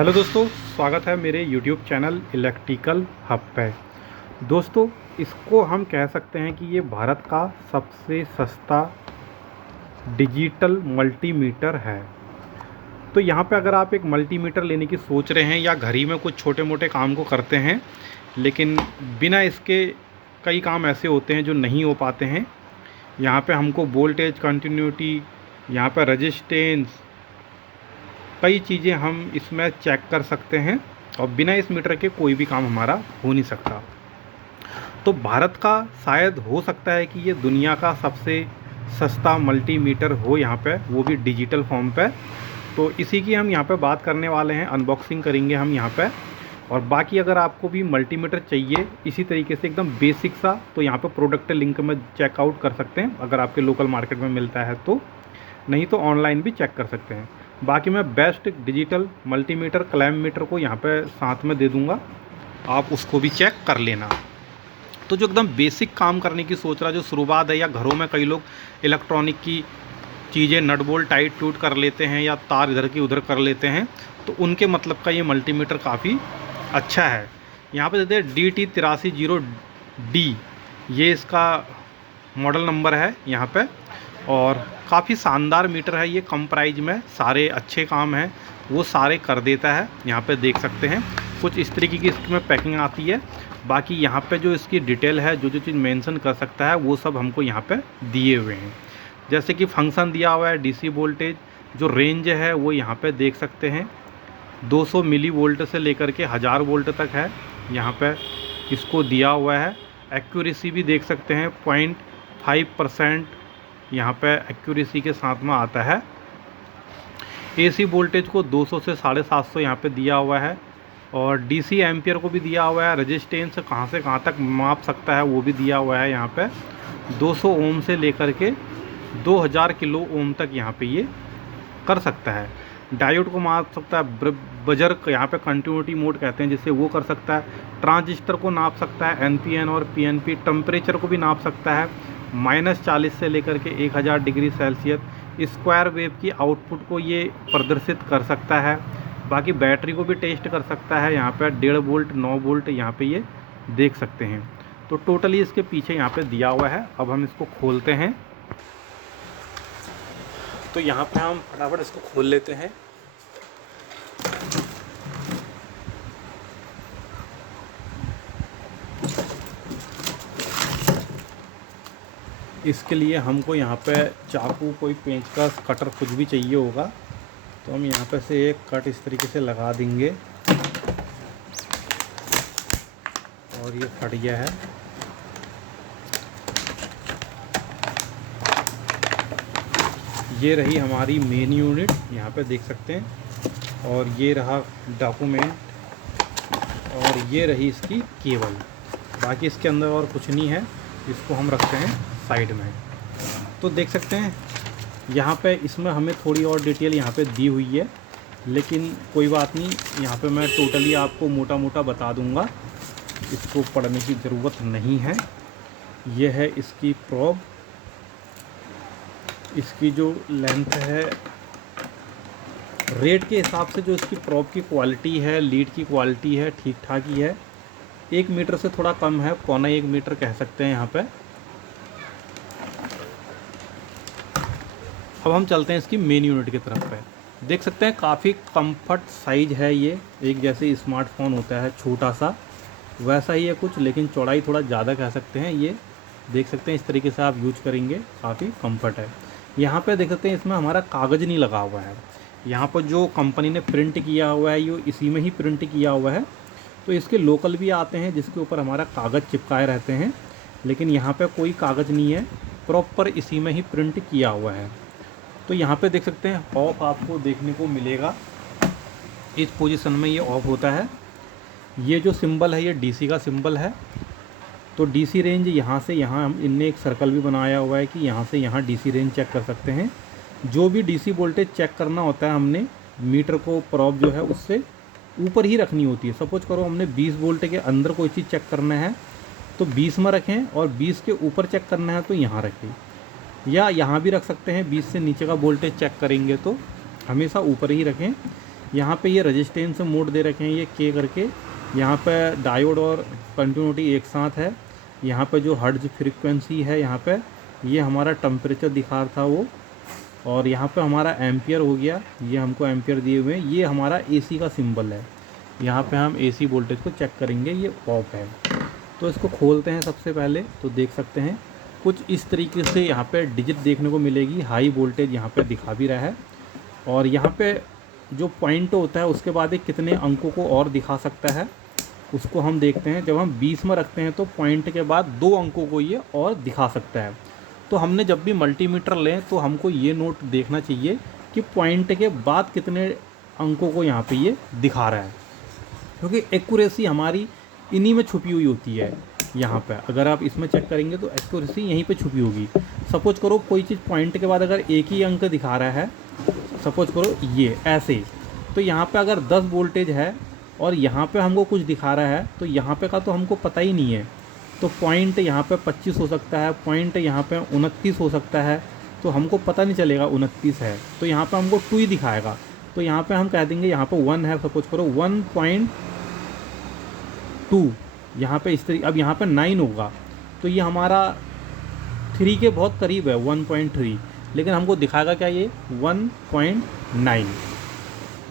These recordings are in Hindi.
हेलो दोस्तों, स्वागत है मेरे YouTube चैनल इलेक्ट्रिकल हब पे। दोस्तों, इसको हम कह सकते हैं कि ये भारत का सबसे सस्ता डिजिटल मल्टीमीटर है। तो यहाँ पे अगर आप एक मल्टीमीटर लेने की सोच रहे हैं या घर ही में कुछ छोटे मोटे काम को करते हैं, लेकिन बिना इसके कई काम ऐसे होते हैं जो नहीं हो पाते हैं। यहाँ पे हमको वोल्टेज कंटिन्यूटी, यहाँ पे रेजिस्टेंस, कई चीज़ें हम इसमें चेक कर सकते हैं और बिना इस मीटर के कोई भी काम हमारा हो नहीं सकता। तो भारत का शायद हो सकता है कि ये दुनिया का सबसे सस्ता मल्टीमीटर हो यहाँ पे, वो भी डिजिटल फॉर्म पे। तो इसी की हम यहाँ पे बात करने वाले हैं, अनबॉक्सिंग करेंगे हम यहाँ पे। और बाकी अगर आपको भी मल्टीमीटर चाहिए इसी तरीके से एकदम बेसिक सा, तो यहाँ पे प्रोडक्ट लिंक में चेकआउट कर सकते हैं अगर आपके लोकल मार्केट में मिलता है तो, नहीं तो ऑनलाइन भी चेक कर सकते हैं। बाकी मैं best digital multimeter clam metre को यहाँ पे साथ में दे दूँगा, आप उसको भी चेक कर लेना। तो जो एकदम बेसिक काम करने की सोच रहा, जो शुरुआत है, या घरों में कई लोग इलेक्ट्रॉनिक की चीज़ें नट बोल्ट टाइट टूट कर लेते हैं या तार इधर की उधर कर लेते हैं, तो उनके मतलब का ये मल्टीमीटर काफ़ी अच्छा है। यहाँ पे देते हैं DT8300D, ये इसका मॉडल नंबर है यहाँ पे। और काफ़ी शानदार मीटर है ये, कम प्राइस में सारे अच्छे काम हैं वो सारे कर देता है। यहाँ पे देख सकते हैं कुछ इस तरीके की इसमें पैकिंग आती है। बाकी यहाँ पे जो इसकी डिटेल है, जो चीज़ मेंशन कर सकता है, वो सब हमको यहाँ पे दिए हुए हैं। जैसे कि फंक्शन दिया हुआ है, डीसी वोल्टेज, जो रेंज है वो यहाँ पे देख सकते हैं 200 मिली वोल्ट से लेकर के 1000 वोल्ट तक है, यहाँ पे इसको दिया हुआ है। एक्यूरेसी भी देख सकते हैं 0.5% यहाँ पे एक्यूरेसी के साथ में आता है। एसी वोल्टेज को 200 से 750 यहाँ पे दिया हुआ है। और डीसी एम्पियर को भी दिया हुआ है। रेजिस्टेंस कहाँ से कहाँ तक माप सकता है वो भी दिया हुआ है यहाँ पे, 200 ओम से लेकर के 2000 किलो ओम तक यहाँ पे ये कर सकता है। डायोड को माप सकता है, बजर यहाँ पे कंटिन्यूटी मोड कहते हैं जिससे वो कर सकता है। ट्रांजिस्टर को नाप सकता है, एनपीएन और पीएनपी। टेम्परेचर को भी नाप सकता है, -40 से लेकर के 1000 डिग्री सेल्सियस। स्क्वायर वेव की आउटपुट को ये प्रदर्शित कर सकता है। बाकी बैटरी को भी टेस्ट कर सकता है। यहाँ पे 1.5 वोल्ट, 9 वोल्ट यहाँ पे ये देख सकते हैं। तो टोटली इसके पीछे यहाँ पे दिया हुआ है। अब हम इसको खोलते हैं। तो यहाँ पे हम फटाफट इसको खोल लेते हैं। इसके लिए हमको यहाँ पे चाकू, कोई पेंचकस, कटर, कुछ भी चाहिए होगा। तो हम यहाँ पे से एक कट इस तरीके से लगा देंगे और ये फट गया है। ये रही हमारी मेन यूनिट, यहाँ पे देख सकते हैं। और ये रहा डॉक्यूमेंट, और ये रही इसकी केबल। बाकी इसके अंदर और कुछ नहीं है, इसको हम रखते हैं साइड में। तो देख सकते हैं यहाँ पे इसमें हमें थोड़ी और डिटेल यहाँ पे दी हुई है, लेकिन कोई बात नहीं, यहाँ पे मैं टोटली आपको मोटा मोटा बता दूँगा, इसको पढ़ने की ज़रूरत नहीं है। ये है इसकी प्रोब, इसकी जो लेंथ है, रेट के हिसाब से जो इसकी प्रोब की क्वालिटी है, लीड की क्वालिटी है, ठीक ठाक ही है। 1 मीटर से थोड़ा कम है, 0.25 मीटर कह सकते हैं यहाँ पे। अब हम चलते हैं इसकी मेन यूनिट की तरफ पे। देख सकते हैं काफ़ी कंफर्ट साइज है ये, एक जैसे स्मार्टफोन होता है छोटा सा, वैसा ही है कुछ, लेकिन चौड़ाई थोड़ा ज़्यादा कह सकते हैं। ये देख सकते हैं इस तरीके से आप यूज करेंगे, काफ़ी कंफर्ट है। यहाँ पे देख सकते हैं इसमें हमारा कागज़ नहीं लगा हुआ है। यहाँ पर जो कंपनी ने प्रिंट किया हुआ है, ये इसी में ही प्रिंट किया हुआ है। तो इसके लोकल भी आते हैं जिसके ऊपर हमारा कागज़ चिपकाए रहते हैं, लेकिन यहाँ पे कोई कागज़ नहीं है, प्रॉपर इसी में ही प्रिंट किया हुआ है। तो यहाँ पे देख सकते हैं ऑफ आपको देखने को मिलेगा, इस पोजीशन में ये ऑफ होता है। ये जो सिंबल है ये डीसी का सिंबल है। तो डीसी रेंज यहाँ से यहाँ, हम इनने एक सर्कल भी बनाया हुआ है कि यहाँ से यहाँ डीसी रेंज चेक कर सकते हैं। जो भी डीसी वोल्टेज चेक करना होता है, हमने मीटर को प्रोब जो है उससे ऊपर ही रखनी होती है। सपोज करो हमने 20 वोल्ट के अंदर कोई चीज़ चेक करना है तो 20 में रखें, और 20 के ऊपर चेक करना है तो यहाँ रखें, या यहाँ भी रख सकते हैं। 20 से नीचे का वोल्टेज चेक करेंगे तो हमेशा ऊपर ही रखें। यहाँ पे ये रेजिस्टेंस मोड दे रखे हैं ये के करके। यहाँ पे डायोड और कंटिन्यूटी एक साथ है। यहाँ पे जो हर्ट्ज फ्रीक्वेंसी है यहाँ पे, ये हमारा टेम्परेचर दिखा था वो। और यहाँ पे हमारा एम्पियर हो गया, ये हमको एम्पियर दिए हुए हैं। ये हमारा एसी का सिंबल है। यहाँ पे हम एसी वोल्टेज को चेक करेंगे, ये ऑफ है। तो इसको खोलते हैं सबसे पहले, तो देख सकते हैं कुछ इस तरीके से यहाँ पे डिजिट देखने को मिलेगी। हाई वोल्टेज यहाँ पे दिखा भी रहा है। और यहाँ पे जो पॉइंट होता है उसके बाद एक कितने अंकों को और दिखा सकता है, उसको हम देखते हैं। जब हम 20 में रखते हैं तो पॉइंट के बाद 2 अंकों को ये और दिखा सकता है। तो हमने जब भी मल्टीमीटर लें तो हमको ये नोट देखना चाहिए कि पॉइंट के बाद कितने अंकों को यहाँ पे ये दिखा रहा है, क्योंकि एक्यूरेसी हमारी इन्हीं में छुपी हुई होती है। यहाँ पे अगर आप इसमें चेक करेंगे तो एक्यूरेसी यहीं पे छुपी होगी। सपोज करो कोई चीज़ पॉइंट के बाद अगर एक ही अंक दिखा रहा है, सपोज करो ये ऐसे, तो यहाँ पे अगर 10 वोल्टेज है और यहाँ पे हमको कुछ दिखा रहा है, तो यहाँ पे का तो हमको पता ही नहीं है। तो पॉइंट यहाँ पे 25 हो सकता है, पॉइंट यहाँ पे 29 हो सकता है, तो हमको पता नहीं चलेगा 29 है। तो यहाँ पे हमको 2 ही दिखाएगा। तो यहाँ पे हम कह देंगे यहाँ पे 1 है, सपोज करो 1.2 यहाँ पे इस तरीके। अब यहाँ पे 9 होगा तो ये हमारा 3 के बहुत करीब है, 1.3, लेकिन हमको दिखाएगा क्या ये 1.9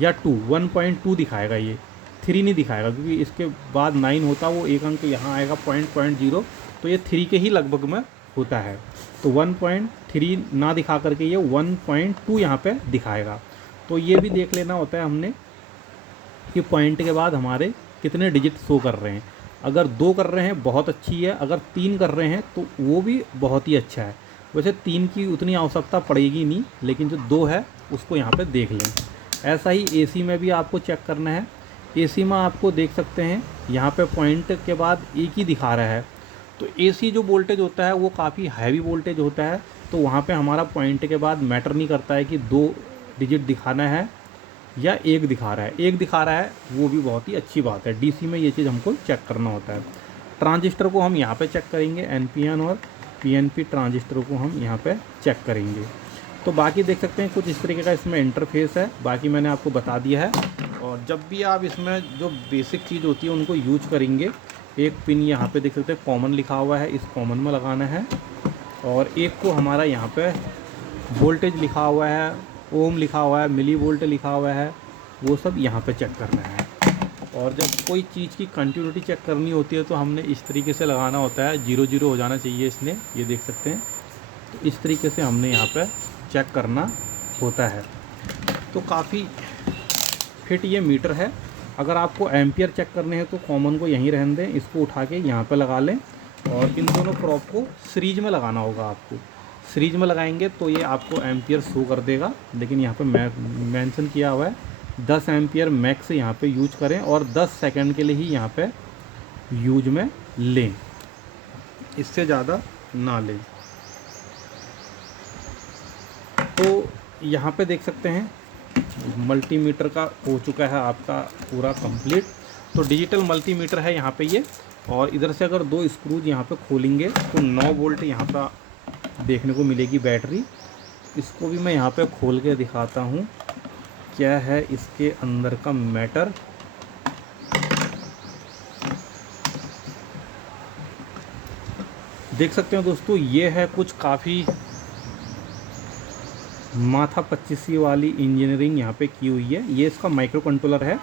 या 1.2 दिखाएगा। ये 3 नहीं दिखाएगा, क्योंकि इसके बाद 9 होता वो एक अंक यहाँ आएगा 0.0, तो ये 3 के ही लगभग में होता है। तो 1.3 ना दिखा करके ये 1.2 यहाँ पे दिखाएगा। तो ये भी देख लेना होता है हमने कि पॉइंट के बाद हमारे कितने डिजिट शो कर रहे हैं। अगर 2 कर रहे हैं बहुत अच्छी है, अगर 3 कर रहे हैं तो वो भी बहुत ही अच्छा है। वैसे 3 की उतनी आवश्यकता पड़ेगी नहीं, लेकिन जो 2 है उसको यहाँ पे देख लें। ऐसा ही एसी में भी आपको चेक करना है। एसी में आपको देख सकते हैं यहाँ पे पॉइंट के बाद एक ही दिखा रहा है। तो एसी जो वोल्टेज होता है वो काफ़ी हैवी वोल्टेज होता है, तो वहाँ पे हमारा पॉइंट के बाद मैटर नहीं करता है कि 2 डिजिट दिखाना है या 1 दिखा रहा है। 1 दिखा रहा है वो भी बहुत ही अच्छी बात है। डीसी में ये चीज़ हमको चेक करना होता है। ट्रांजिस्टर को हम यहाँ पे चेक करेंगे, एनपीएन और पीएनपी ट्रांजिस्टर को हम यहाँ पे चेक करेंगे। तो बाकी देख सकते हैं कुछ इस तरीके का इसमें इंटरफेस है, बाकी मैंने आपको बता दिया है। और जब भी आप इसमें जो बेसिक चीज़ होती है उनको यूज करेंगे, एक पिन यहाँ पे देख सकते हैं कॉमन लिखा हुआ है, इस कॉमन में लगाना है। और एक को हमारा यहाँ पे वोल्टेज लिखा हुआ है, ओम लिखा हुआ है, मिली वोल्ट लिखा हुआ है, वो सब यहाँ पे चेक करना है। और जब कोई चीज़ की कंटिन्यूटी चेक करनी होती है तो हमने इस तरीके से लगाना होता है, 0 हो जाना चाहिए इसने, ये देख सकते हैं। तो इस तरीके से हमने यहाँ पे चेक करना होता है। तो काफ़ी फिट ये मीटर है। अगर आपको एम्पियर चेक करने हैं तो कॉमन को यहीं रहने दें, इसको उठा के यहाँ पे लगा लें। और इन दोनों प्रॉप को सीरीज में लगाना होगा आपको। सीरीज में लगाएंगे तो ये आपको एम्पियर शो कर देगा, लेकिन यहाँ पे मेंशन किया हुआ है 10 एम्पियर मैक्स यहाँ पे यूज करें और 10 सेकंड के लिए ही यहाँ पे यूज में लें, इससे ज़्यादा ना लें। तो यहाँ पे देख सकते हैं मल्टीमीटर का हो चुका है आपका पूरा कंप्लीट। तो डिजिटल मल्टीमीटर है यहाँ पे ये। और इधर से अगर 2 स्क्रूज यहाँ पे खोलेंगे तो 9 वोल्ट यहाँ पे देखने को मिलेगी बैटरी। इसको भी मैं यहाँ पे खोल के दिखाता हूँ क्या है इसके अंदर का मैटर। देख सकते हो दोस्तों, ये है कुछ काफ़ी माथा 25 वाली इंजीनियरिंग यहाँ पे की हुई है। ये इसका माइक्रो कंट्रोलर है।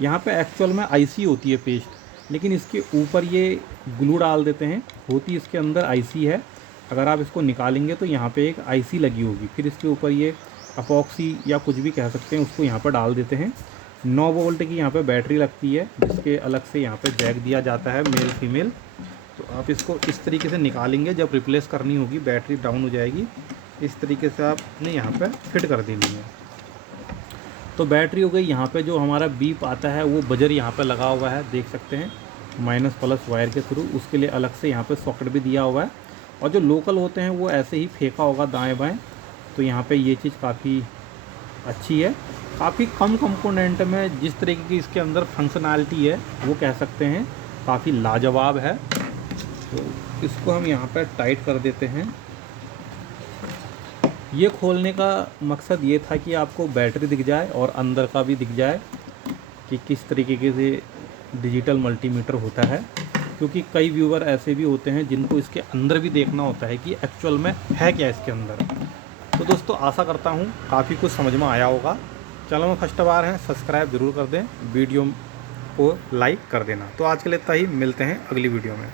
यहाँ पे एक्चुअल में आईसी होती है पेस्ट, लेकिन इसके ऊपर ये ग्लू डाल देते हैं, होती इसके अंदर आईसी है। अगर आप इसको निकालेंगे तो यहाँ पे एक आईसी लगी होगी, फिर इसके ऊपर ये अपॉक्सी या कुछ भी कह सकते हैं उसको यहाँ पर डाल देते हैं। 9 वोल्ट की यहाँ पे बैटरी लगती है, जिसके अलग से यहाँ पे जैक दिया जाता है मेल फीमेल। तो आप इसको इस तरीके से निकालेंगे, जब रिप्लेस करनी होगी बैटरी डाउन हो जाएगी, इस तरीके से आपने यहाँ पे फिट कर देनी है। तो बैटरी हो गई। यहाँ पे जो हमारा बीप आता है वो बजर यहाँ पे लगा हुआ है, देख सकते हैं माइनस प्लस वायर के थ्रू, उसके लिए अलग से यहाँ पे सॉकेट भी दिया हुआ है। और जो लोकल होते हैं वो ऐसे ही फेंका होगा दाएं बाएं। तो यहाँ पे ये चीज़ काफ़ी अच्छी है। काफ़ी कम कंपोनेंट में जिस तरीके की इसके अंदर फंक्शनैलिटी है वो कह सकते हैं काफ़ी लाजवाब है। तो इसको हम यहाँ पर टाइट कर देते हैं। ये खोलने का मकसद ये था कि आपको बैटरी दिख जाए और अंदर का भी दिख जाए कि किस तरीके से डिजिटल मल्टीमीटर होता है, क्योंकि कई व्यूवर ऐसे भी होते हैं जिनको इसके अंदर भी देखना होता है कि एक्चुअल में है क्या इसके अंदर। तो दोस्तों आशा करता हूँ काफ़ी कुछ समझ में आया होगा। चैनल में फर्स्ट बार हैं सब्सक्राइब ज़रूर कर दें, वीडियो को लाइक कर देना। तो आज के लिए इतना ही, मिलते हैं अगली वीडियो में।